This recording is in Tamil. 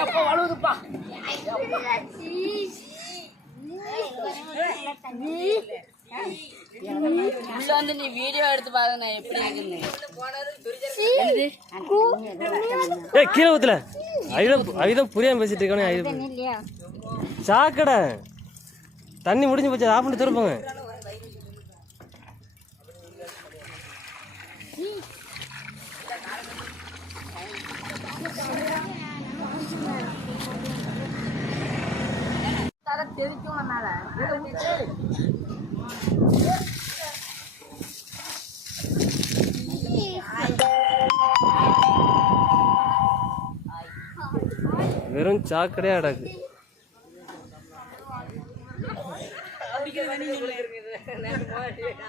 எப்ப வழுவுதுப்பா உள்ள வந்து நீ வீடியோ எடுத்து பாருங்க நான் எப்படி இருக்குன்னு. ஏ கீழே ஊத்துல. அழுதம் அழுதம் புரியாம பேசிட்டு இருக்கானே சாக்கடை. தண்ணி முடிஞ்சு போச்சு ஆஃப் பண்ணி திருப்பங்க. தெரிக்கும் மேல வெறும் சாக்கடையா அடக்கு சொல்லிருக்கீங்க